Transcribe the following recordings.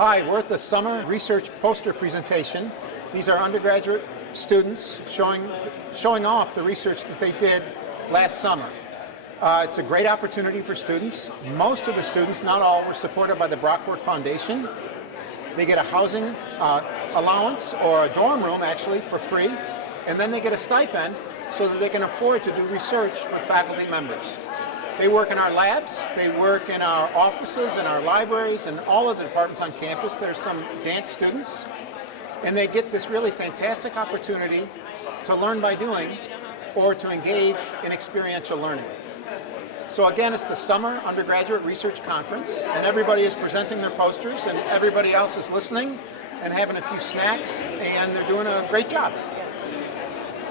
Hi, we're at the summer research poster presentation. These are undergraduate students showing off the research that they did last summer. It's a great opportunity for students. Most of the students, not all, were supported by the Brockport Foundation. They get a housing allowance, or a dorm room actually, for free, and then they get a stipend so that they can afford to do research with faculty members. They work in our labs, they work in our offices, in our libraries, and all of the departments on campus. There's some dance students, and they get this really fantastic opportunity to learn by doing or to engage in experiential learning. So again, it's the Summer Undergraduate Research Conference, and everybody is presenting their posters, and everybody else is listening and having a few snacks, and they're doing a great job.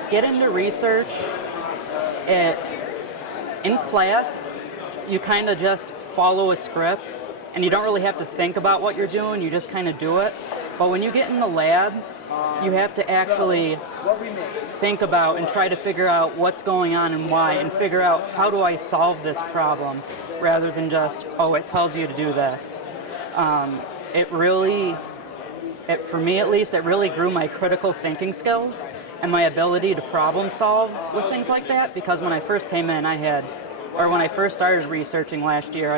Get into research in class. You kind of just follow a script, and you don't really have to think about what you're doing, you just kind of do it. But when you get in the lab, you have to actually think about and try to figure out what's going on and why, and figure out how do I solve this problem, rather than just, oh, it tells you to do this. For me at least, it really grew my critical thinking skills and my ability to problem solve with things like that, because when I first came in, when I first started researching last year,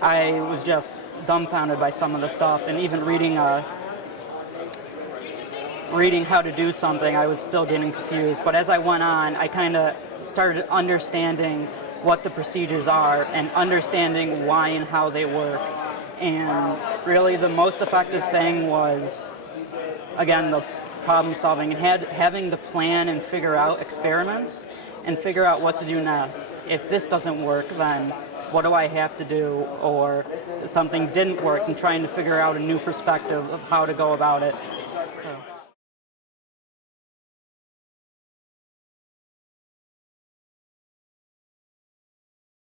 I was just dumbfounded by some of the stuff, and even reading how to do something, I was still getting confused. But as I went on, I kind of started understanding what the procedures are and understanding why and how they work. And really the most effective thing was, again, the problem solving and having to plan and figure out experiments and figure out what to do next. If this doesn't work, then what do I have to do? Or something didn't work, and trying to figure out a new perspective of how to go about it. So.